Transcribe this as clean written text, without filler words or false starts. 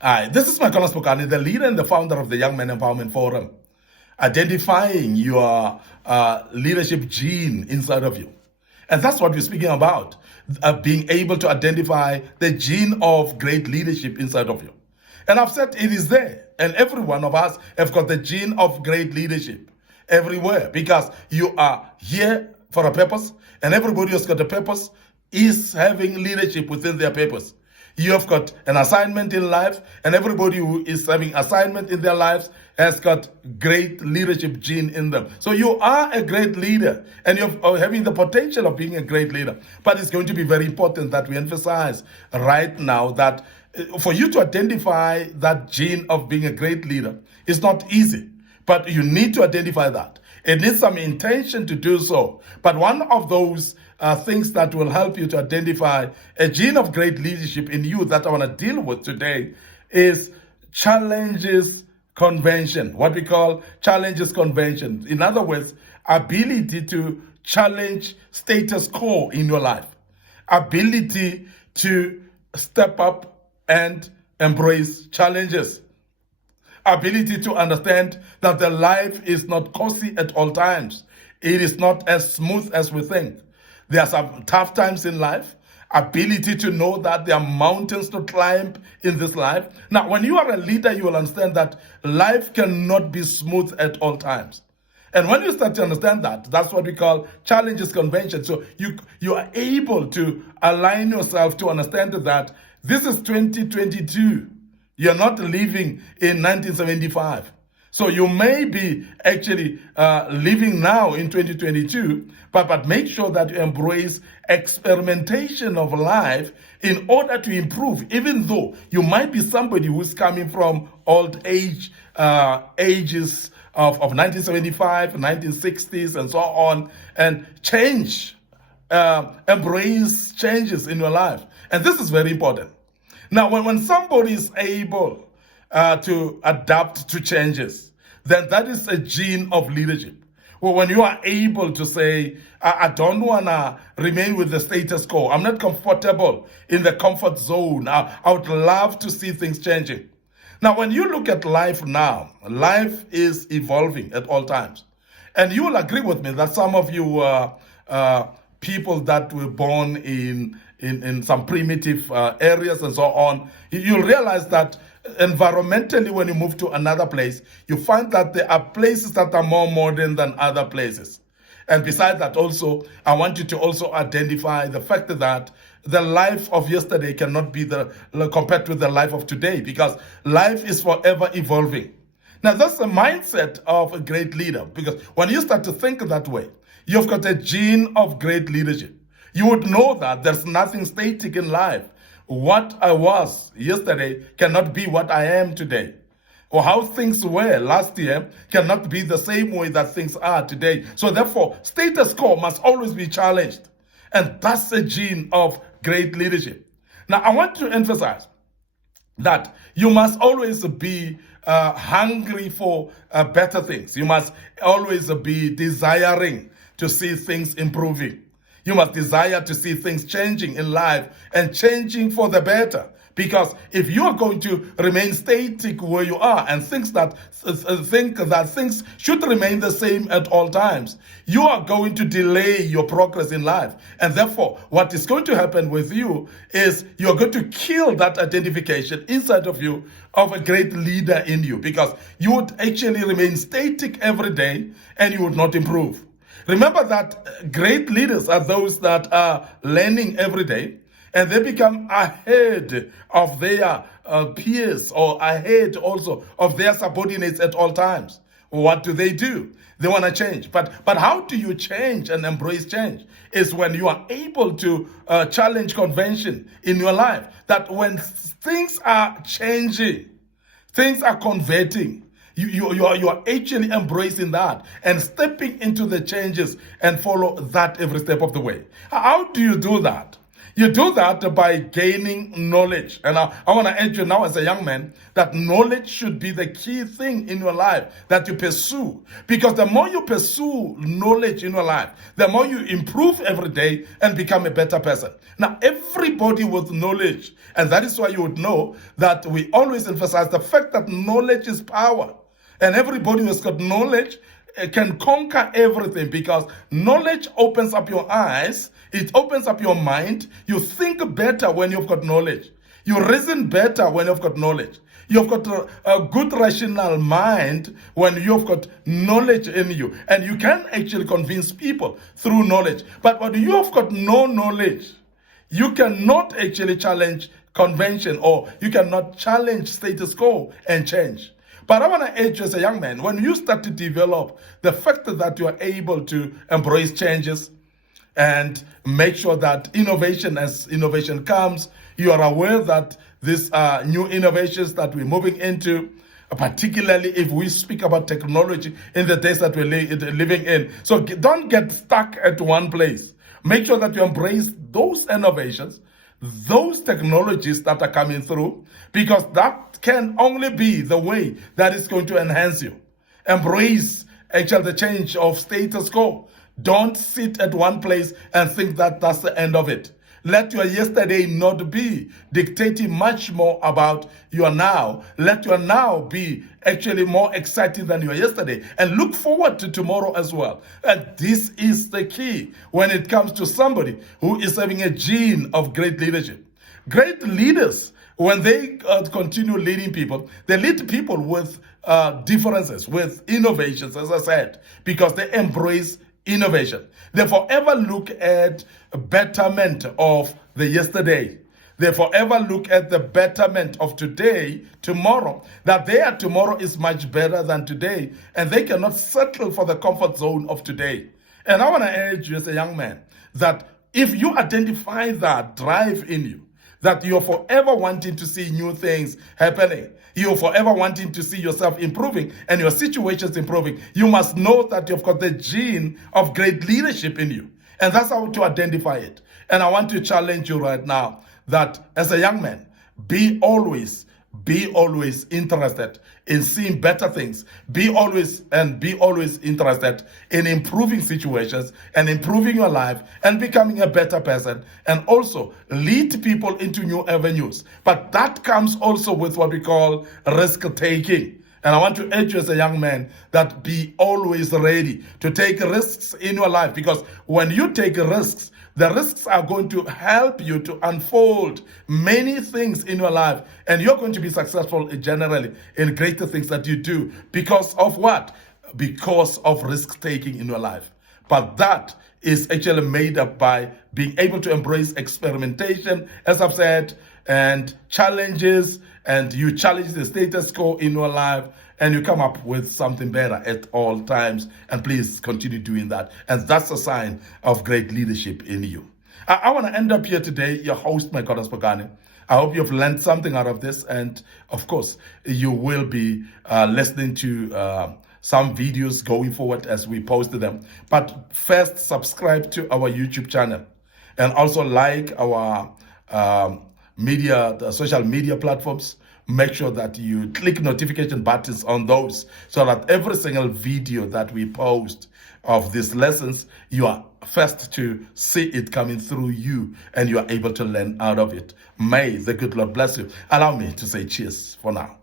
This is Michael Spokane, the leader and the founder of the Young Men Empowerment Forum, identifying your leadership gene inside of you. And that's what we're speaking about, being able to identify the gene of great leadership inside of you. And I've said it is there. And every one of us have got the gene of great leadership everywhere, because you are here for a purpose, and everybody who's got a purpose is having leadership within their purpose. You have got an assignment in life, and everybody who is having assignment in their lives has got great leadership gene in them. So you are a great leader, and you're having the potential of being a great leader. But it's going to be very important that we emphasize right now that for you to identify that gene of being a great leader is not easy, but you need to identify that. It needs some intention to do so. But one of those things that will help you to identify a gene of great leadership in you that I want to deal with today is challenges convention, what we call challenges convention. In other words, ability to challenge status quo in your life, ability to step up and embrace challenges, ability to understand that the life is not cozy at all times. It is not as smooth as we think. There are some tough times in life. Ability to know that there are mountains to climb in this life. Now, when you are a leader, you will understand that life cannot be smooth at all times. And when you start to understand that, that's what we call challenges convention. So you are able to align yourself to understand that this is 2022. You're not living in 1975. So you may be actually living now in 2022, but make sure that you embrace experimentation of life in order to improve, even though you might be somebody who's coming from old age, ages of 1975, 1960s, and so on, and change, embrace changes in your life. And this is very important. Now, when somebody is able to adapt to changes, then that is a gene of leadership. Well, when you are able to say, I don't want to remain with the status quo. I'm not comfortable in the comfort zone. I would love to see things changing. Now, when you look at life now, life is evolving at all times. And you will agree with me that some of you people that were born in some primitive areas and so on, you'll realize that environmentally, when you move to another place, you find that there are places that are more modern than other places. And besides that also, I want you to also identify the fact that the life of yesterday cannot be compared with the life of today, because life is forever evolving. Now, that's the mindset of a great leader, because when you start to think that way, you've got a gene of great leadership. You would know that there's nothing static in life. What I was yesterday cannot be what I am today. Or how things were last year cannot be the same way that things are today. So therefore, status quo must always be challenged. And that's a gene of great leadership. Now, I want to emphasize that you must always be hungry for better things. You must always be desiring to see things improving. You must desire to see things changing in life and changing for the better. Because if you are going to remain static where you are and think that things should remain the same at all times, you are going to delay your progress in life. And therefore, what is going to happen with you is you're going to kill that identification inside of you of a great leader in you, because you would actually remain static every day and you would not improve. Remember that great leaders are those that are learning every day, and they become ahead of their peers, or ahead also of their subordinates at all times. What do? They want to change. But how do you change and embrace change? Is when you are able to challenge convention in your life. That when things are changing, things are converting, you are actually embracing that and stepping into the changes and follow that every step of the way. How do you do that? You do that by gaining knowledge. And I want to urge you now as a young man that knowledge should be the key thing in your life that you pursue. Because the more you pursue knowledge in your life, the more you improve every day and become a better person. Now, everybody with knowledge, and that is why you would know that we always emphasize the fact that knowledge is power. And everybody who's got knowledge can conquer everything, because knowledge opens up your eyes, it opens up your mind. You think better when you've got knowledge. You reason better when you've got knowledge. You've got a good rational mind when you've got knowledge in you. And you can actually convince people through knowledge. But when you have got no knowledge, you cannot actually challenge convention, or you cannot challenge status quo and change. But I want to urge you as a young man, when you start to develop the fact that you are able to embrace changes and make sure that innovation, as innovation comes, you are aware that these are new innovations that we're moving into, particularly if we speak about technology in the days that we're living in. So don't get stuck at one place. Make sure that you embrace those innovations, those technologies that are coming through, because that can only be the way that is going to enhance you. Embrace actually the change of status quo. Don't sit at one place and think that that's the end of it. Let your yesterday not be dictating much more about your now. Let your now be actually more exciting than your yesterday. And look forward to tomorrow as well. And this is the key when it comes to somebody who is having a gene of great leadership. Great leaders, when they continue leading people, they lead people with differences, with innovations, as I said, because they embrace innovation. They forever look at betterment of the yesterday. They forever look at the betterment of today, tomorrow, that their tomorrow is much better than today, and they cannot settle for the comfort zone of today. And I want to urge you as a young man that if you identify that drive in you, that you're forever wanting to see new things happening, you're forever wanting to see yourself improving and your situations improving, you must know that you've got the gene of great leadership in you. And that's how to identify it. And I want to challenge you right now that as a young man, be always interested in seeing better things. Be always interested in improving situations and improving your life and becoming a better person, and also lead people into new avenues. But that comes also with what we call risk taking. And I want to urge you as a young man that be always ready to take risks in your life, because when you take risks, the risks are going to help you to unfold many things in your life, and you're going to be successful generally in greater things that you do. Because of what? Because of risk taking in your life. But that is actually made up by being able to embrace experimentation, as I've said, and challenges, and you challenge the status quo in your life, and you come up with something better at all times. And please continue doing that. And that's a sign of great leadership in you. I want to end up here today, your host, Mike Spokane. I hope you've learned something out of this. And of course, you will be listening to some videos going forward as we post them. But first, subscribe to our YouTube channel, and also like our social media platforms. Make sure that you click notification buttons on those, so that every single video that we post of these lessons, you are first to see it coming through you, and you are able to learn out of it. May the good Lord bless you. Allow me to say cheers for now.